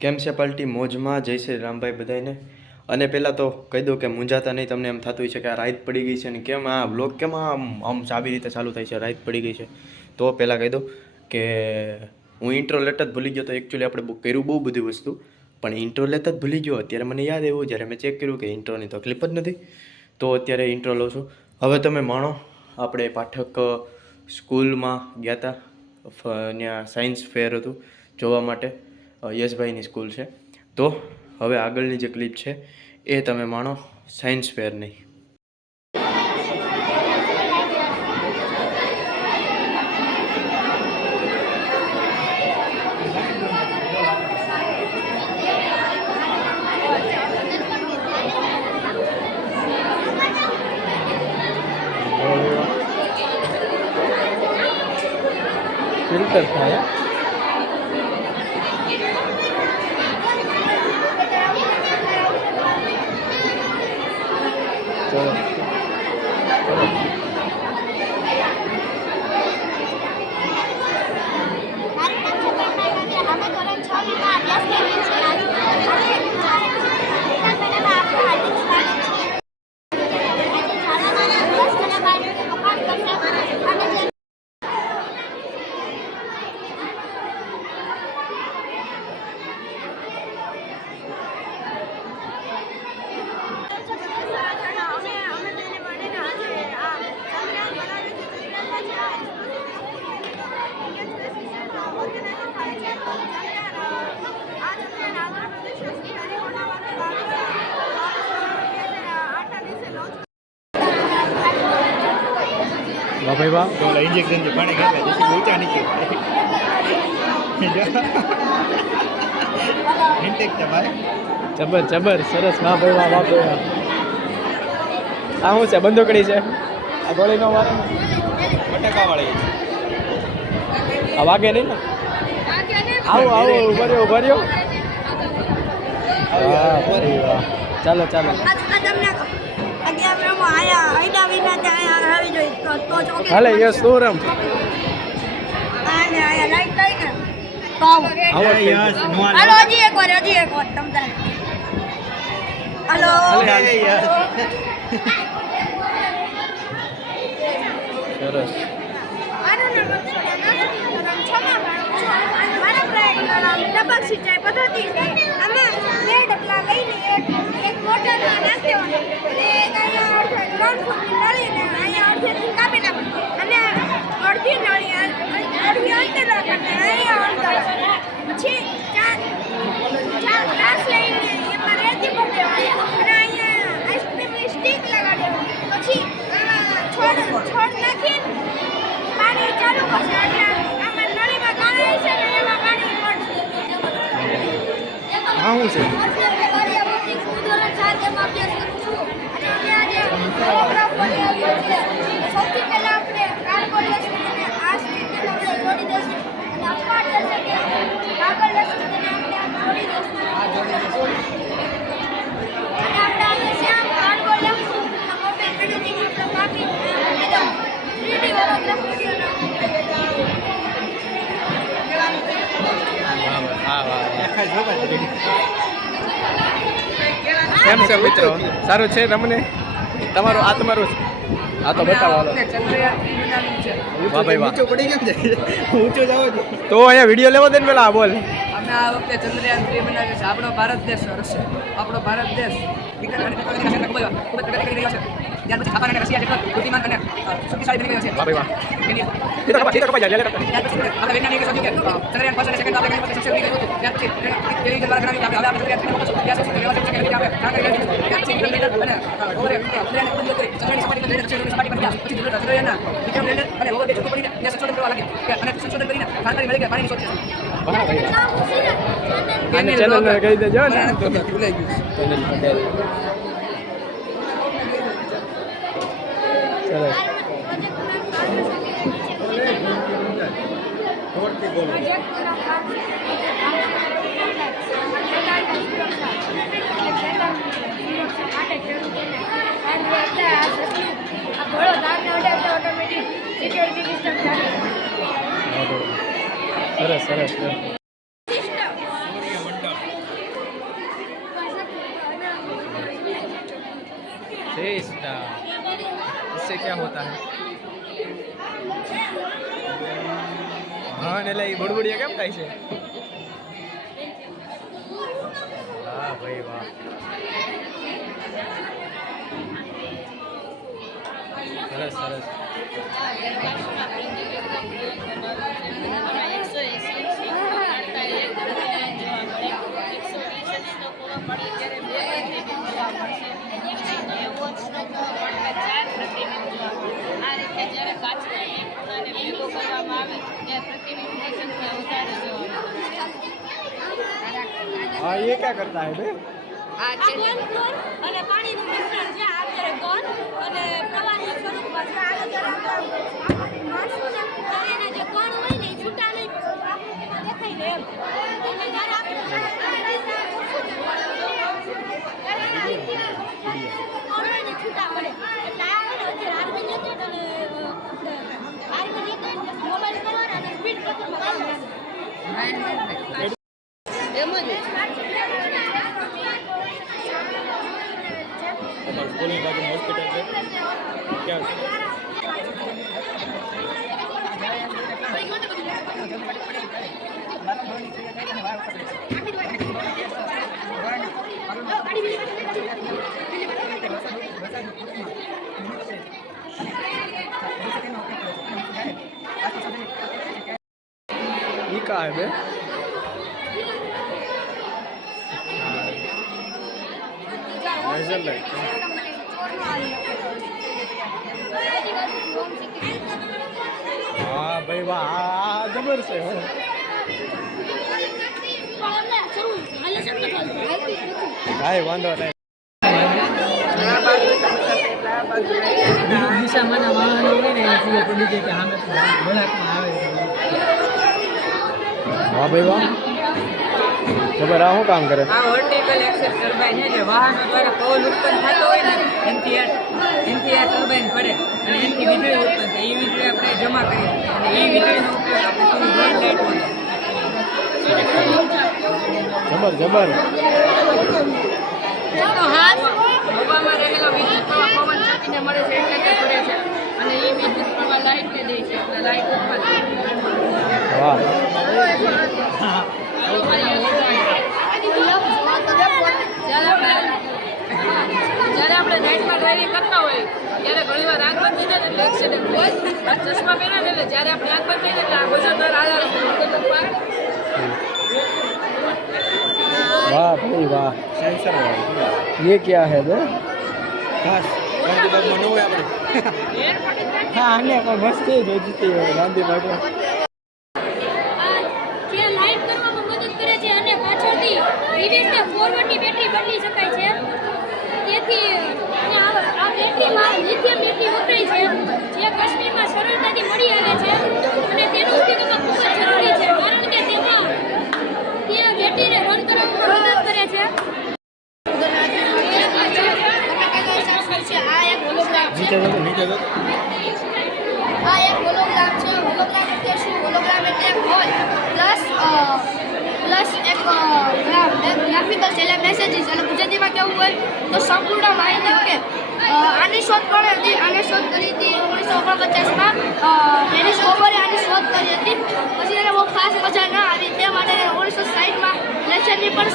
કેમ છે પાલટી મોજમાં? જય શ્રી રામભાઈ બધાને. અને પહેલાં તો કહી દઉં કે મૂંઝાતા નહીં. તમને એમ થતું હોય છે કે આ રાત પડી ગઈ છે ને કેમ આ વ્લોગ કેમ આમ આવી રીતે ચાલુ થાય છે, રાત પડી ગઈ છે. તો પહેલાં કહી દઉં કે હું ઇન્ટ્રો લેટ જ ભૂલી ગયો. તો એકચ્યુઅલી આપણે કર્યું બહુ બધી વસ્તુ, પણ ઇન્ટ્રો લેટ જ ભૂલી ગયો. અત્યારે મને યાદ આવ્યું જ્યારે મેં ચેક કર્યું કે ઇન્ટ્રોની તો ક્લિપ જ નથી. તો અત્યારે ઇન્ટ્રો લઉં છું. હવે તમે માણો, આપણે પાઠક સ્કૂલમાં ગયા હતા. ત્યાં સાયન્સ ફેર હતું જોવા માટે. યશભાઈની સ્કૂલ છે. તો હવે આગળની જે ક્લિપ છે એ તમે માણો સાયન્સ ફેરની. ફિલ્ટર થાય વાહ ભાઈ વાહ. તો ઇન્જેક્શન જે પાણી ગયા પછી ઊંચા નીકળે ઇન્ટેક છે ભાઈ. જબર જબર સરસ. વાહ ભાઈ વાહ, વાહ ભાઈ વાહ. આ શું છે? બંદૂકડી છે આ? ગોળી નો મારે? બટાકા વાળી આ વાગે નહીં ને? આવો આવો, ઉભા રહ્યો ઉભા રહ્યો. વાહ ભાઈ વાહ. ચાલો ચાલો. હાલે યસ તું રમ. સરસ. ટપક સિંચાઈ પદ્ધતિ અમે બે ડબલા લઈને એક મોટરમાં નાખી દેવાનું અને અહીંયા ગ્રાઉન્ડ ફૂટની નળીને અહીંયા અડધેથી કાપી નાખવાનું અને અડધી નળી અડધી અંદર રાખવાની અહીંયા અંદર પછી ચાર ગ્લાસ લઈને એમાં રેતી ભરી દેવાની અને અહીંયા આઈસ્ક્રીમની સ્ટીક લગાડી પછી છોડ નાખી પાણી ચાલુ કરશે એટલે આમાં નળીમાં ગાળી છે ને એમાં પાણી પડશે. આ શું છે? સૌથી પહેલા આપણે કાર્ડબોર્ડ લેશું અને આ સ્ટીકને આપણે જોડી દઈશું અને અપવાડ થશે કે કાગળ લેશું અને આપણે આમ જોડી દઈશું અને આપણે આને શ્યામ કાર્ડબોર્ડ લેશું અને મોબાઈલ એડિટિંગ આપણે કાપી એકદમ 3D હોલોગ્રાફ વિડિયો કેમ છે મિત્રો? સારું છે તમને? તમારું આ તમારું આ તો બતાવો. વાહ ભાઈ વાહ. ઊંચો જાવ તો અહીંયા વિડીયો લેવો દે ને પેલા બોલ. અમે આ વખતે ચંદ્રયાન 3 બનાવ્યું છે. આપણો ભારત દેશ હશે. આપણો ભારત દેશ ત્યાર પછી જાપાન અને રશિયા જેટલો બુદ્ધિમાન અને શક્તિશાળી બની ગયો છે. વાહ ભાઈ વાહ. આપણે વૈજ્ઞાનિકે શોધ્યું કે ચંદ્રયાન ફર્સ્ટ અને સેકન્ડ આપણે સક્સેસ થઈ ગયું હતું. ત્યાર પછી તેની દ્વારા જણાવ્યું કે આપણે ચંદ્રયાન 3 પહોંચશું. ત્યાં સુધી વ્યવસ્થિત છે કે આપણે કામ કરી રહ્યા છીએ. ત્યાર પછી વિક્રમ લેન્ડર અને રોવરે ચંદ્રયાન ઉડ્યું કરી ચંદ્રની સપાટી પર જઈને સપાટી પર ગયા. પછી ચંદ્રયાનના વિક્રમ લેન્ડર અને રોવર બે છૂટું પડીને ત્યાં સંશોધન કરવા લાગ્યા અને સંશોધન કરીને જાણકારી મળી કે પાણીની શોધ છે. વાહ ભાઈ. અને ચેનલને કહી દેજો ને. ભૂલાઈ ગયું. ચેનલ પટેલ. સરસ. સરસ સરસ. 3 स्टार इससे क्या होता है हाँ ને લઈ બુડબુડિયા કેમ થાય છે વાહ ભાઈ વાહ સરસ સરસ हाँ ये क्या करता है बे આ ગોન ફ્લોર અને પાણીનું મિશ્રણ છે આ અત્યારે ગોન અને પ્રવાહી સ્વરૂપમાં છે આ અત્યારે માણસો છે ત્યારે એના જે કણ હોય ને એ છૂટા નહીં દેખાય ને એમ અને જ્યારે આપણે છૂટા પડે એટલે આ ને અત્યારે આર્મી જેકેટ અને આર્મી જેકેટ મોબાઈલ કરવાના અને સ્પીડ બ્રેકરમાં કામ લાગે એમ જ અમારા સ્કૂલની બાજુમાં હોસ્પિટલ છે ક્યાં ये कहाँ है बे लेजर लाइट हाँ भाई वाह जबर से हो કાંઈ વાંધો નહીં દિશામાંના વાહનો હોય ને એ પૂરો પડી જાય કે સામે વળાંકમાં આવે વાહ ભાઈ વાહ ખબર આ શું કામ કરે આ વર્ટિકલ એક્સેસ ટર્બાઇન છે જે વાહનો દ્વારા પવન ઉત્પન્ન થતો હોય ને એનાથી આ ટર્બાઇન પડે અને એનાથી વીજળી ઉત્પન્ન થાય એ વીજળી આપણે જમા કરી શકીએ અને એ વીજળીનો ઉપયોગ આપણે થોડી રોડ લાઇટમાં જબર જબર હવામાં રહેલા વિદ્યુત પ્રવાહ પવન છતીને મળે છે એટલે તે પડે છે અને એ વિદ્યુત પ્રવાહ લાઇટને દે છે એટલે લાઇટ ઉત્પન્ન થાય વાહ જ્યારે આપણે નાઇટમાં ડ્રાઇવિંગ કરતા હોય ત્યારે ઘણી વાર આંખ બંધ થઈ જાય ને એટલે એક્સિડન્ટ થાય આ ચશ્મા પહેર્યા ને એટલે જ્યારે આપણે આંખ બંધ થઈ જાય એટલે આ ગોજાદાર આધાર वाह भाई वाह सेंसर ये क्या है बे घास गांधीबाग में न હોય આપણે હા આને પણ મસ્તી જ હોતી હોય ગાંધીબાગ જે લાઇટ કરવામાં મદદ કરે છે અને પાછળથી રિવર્સ ને ફોરવર્ડની બેટરી બદલી શકાય છે તેથી આ બેટરીમાં લિથિયમ બેટરી વપરાય છે જે કાશ્મીરમાં સરળતાથી મળી આવે છે અને તેનો ઉપયોગ ખૂબ જ જરૂરી છે કારણ કે તેમાં તે બેટરીને રન કરવામાં મદદ કરે છે આ એક હોલોગ્રામ છે નીચે જો આ એક હોલોગ્રામ છે હોલોગ્રામ એટલે શું હોલોગ્રામ એટલે એક હોલ પ્લસ એક ગ્રાફિકલ એટલે મેસેજીસ એટલે ગુજરાતીમાં કેવું હોય તો સંપૂર્ણ માહિતી ઓકે આની શોધ કોણે હતી આને શોધ કરી હતી 1949માં ડેનિસ ઓવરે આની શોધ કરી હતી પછી એને બહુ ખાસ મજા ના આવી તે માટે 1960માં લેસરની પણ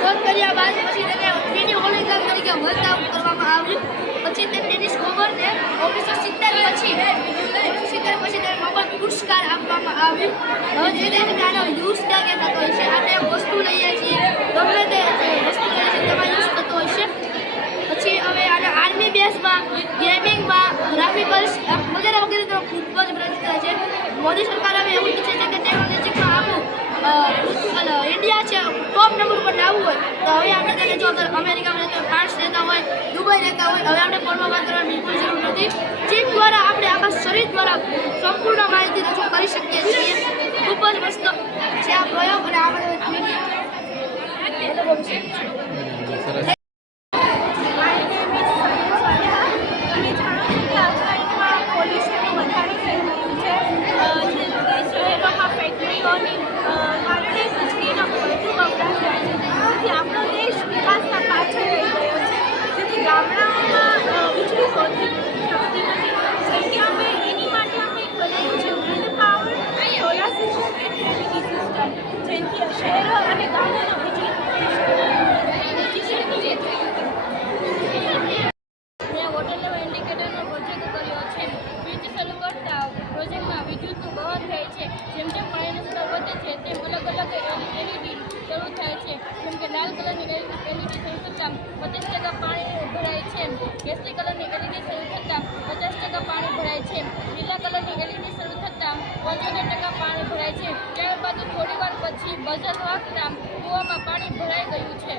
શોધ કર્યા બાદ પછી તેને 3D હોલોગ્રામ તરીકે વર્કઆઉટ કરવામાં આવ્યું પછી તે ડેનિસ ઓવરને 1970 પછી તેને નોબેલ પુરસ્કાર આપવામાં આવ્યો હવે જે રીતે આનો યુઝ ક્યાં થતો હોય છે આપણે એક વસ્તુ લઈએ છીએ ગમે તે વસ્તુ લઈએ છીએ તેમાં યુઝ થતો હોય છે પછી હવે આને આર્મી બેઝમાં ગેમિંગમાં ગ્રાફિકલ્સ વગેરે વગેરે તેનો ખૂબ જ પ્રયત્ન થાય છે મોદી સરકાર હવે એવું ઈચ્છે છે કે ટેકનોલોજીમાં આપણું ઇન્ડિયા છે ટોપ નંબર ઉપર લાવવું હોય તો હવે આપણે તેને જો અગર અમેરિકામાં રહેતા હોય ફ્રાન્સ રહેતા હોય દુબઈ રહેતા હોય હવે આપણે ફોનમાં કરવાની બિલકુલ જરૂર નથી ચીપ દ્વારા આપણે આખા શરીર દ્વારા સંપૂર્ણ માહિતી રજૂ કરી શકીએ છીએ ખૂબ જ મસ્ત છે આ પ્રયોગ અને આપણે આપણો દેશ વિકાસમાં પાછળ રહી ગયો છે જેથી કેસરી કલરની એલઈડી શરૂ થતાં 50% પાણી ભરાય છે. લીલા કલરની એલઈડી શરૂ થતાં 75% પાણી ભરાય છે. ત્યારબાદ થોડી વાર પછી બઝર વાગતા કૂવામાં પાણી ભરાઈ ગયું છે.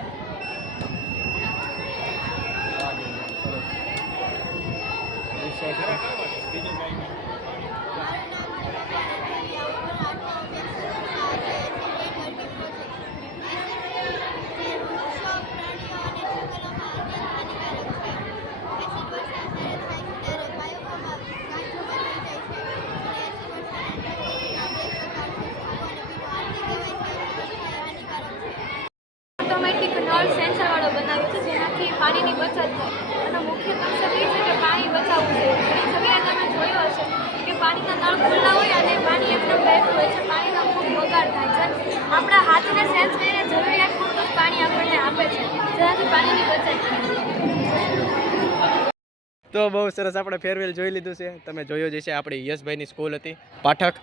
ઓટોમેટિક નળ સેન્સરવાળો બનાવ્યો છે જેનાથી પાણીની બચત થાય અને મુખ્ય કન્સેપ્ટ એ છે કે પાણી બચાવવું જોઈએ. ઘણી જગ્યાએ તમે જોયું હશે કે પાણીના નળ ખુલ્લા હોય અને પાણી એકદમ વહેતું હોય છે, પાણીનો ખૂબ બગાડ થાય છે. આપણા હાથને સેન્સ કરીને જરૂરિયાત પૂરતું જ પાણી આપણને આપે છે જેનાથી પાણીની બચત થાય. તો બહુ સરસ આપણે ફેરવેલ જોઈ લીધું છે. તમે જોયો જ છે આપણી યશભાઈની સ્કૂલ હતી પાઠક,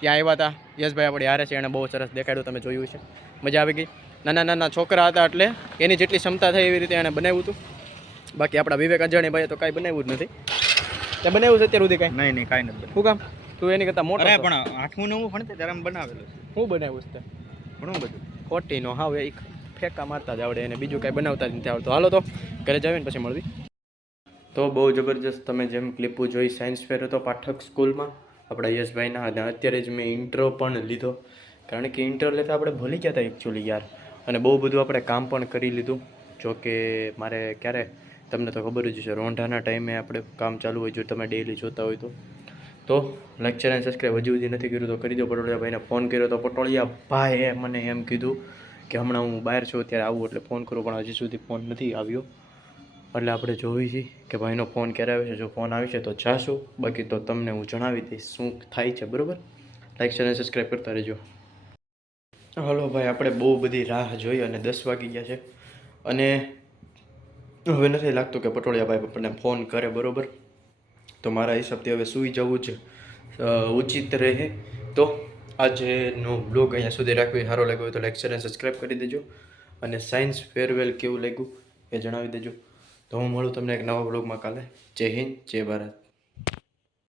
ત્યાં આવ્યા હતા યશભાઈ આપણી હારે છે, એણે બહુ સરસ દેખાડ્યું, તમે જોયું છે, મજા આવી ગઈ. નાના નાના છોકરા હતા એટલે એની જેટલી ક્ષમતા થઈ એવી રીતે એણે બનાવ્યું હતું. બાકી આપણા વિવેક અજાણીભાઈએ તો કાંઈ બનાવ્યું જ નથી. ત્યાં બનાવ્યું છે અત્યાર સુધી કાંઈ? નહીં કાંઈ નથી. શું કામ? તું એની કરતાં મોટો અરે પણ 8મું 9મું ભણતા ત્યારે બનાવેલું છે. શું બનાવ્યું છે? ઘણું બધું. ખોટીનો હાવ એક ફેંકા મારતા જ આવડે એને, બીજું કાંઈ બનાવતા જ નથી આવડતું. હાલો તો ઘરે જાવીને પછી મળવી. તો બહુ જબરજસ્ત તમે જેમ ક્લિપો જોઈ, સાયન્સ ફેર હતો પાઠક સ્કૂલમાં આપણા યશભાઈના, અને અત્યારે જ મેં ઇન્ટ્રો પણ લીધો, કારણ કે ઇન્ટ્રો લેતા આપણે ભૂલી ગયા હતા એકચ્યુઅલી યાર. અને બહુ બધું આપણે કામ પણ કરી લીધું. જો કે મારે ક્યારે, તમને તો ખબર જ છે, રોંઢાના ટાઈમે આપણે કામ ચાલુ હોય, જો તમે ડેઈલી જોતા હોય તો લાઈક ચેનલ સબસ્ક્રાઈબ હજુ સુધી નથી કર્યું તો કરી દો. પટોળિયા ભાઈને ફોન કર્યો તો પટોળિયા ભાઈએ મને એમ કીધું કે હમણાં હું બહાર છું, અત્યારે આવું એટલે ફોન કરું, પણ હજી સુધી ફોન નથી આવ્યો. એટલે આપણે જોઈ છીએ કે ભાઈનો ફોન ક્યારે આવે છે. જો ફોન આવશે તો જાશું, બાકી તો તમને હું જણાવી દઈશ શું થાય છે, બરાબર? લાઈક ચેનલ સબસ્ક્રાઈબ કરતા રહેજો. હલો ભાઈ, આપણે બહુ બધી રાહ જોઈ અને 10 વાગી ગયા છે, અને હવે નથી લાગતું કે પટોળિયા ભાઈ આપણને ફોન કરે, બરાબર? તો મારા હિસાબથી હવે સૂઈ જવું જ ઉચિત રહે. તો આજનો બ્લોગ અહીંયા સુધી રાખવી. સારો લાગ્યો હોય તો લાઈક ચેનલ સબસ્ક્રાઈબ કરી દેજો, અને સાયન્સ ફેરવેલ કેવું લાગ્યું એ જણાવી દેજો. તો હું મળું તમને એક નવા બ્લોગમાં કાલે. જય હિન્દ, જય ભારત.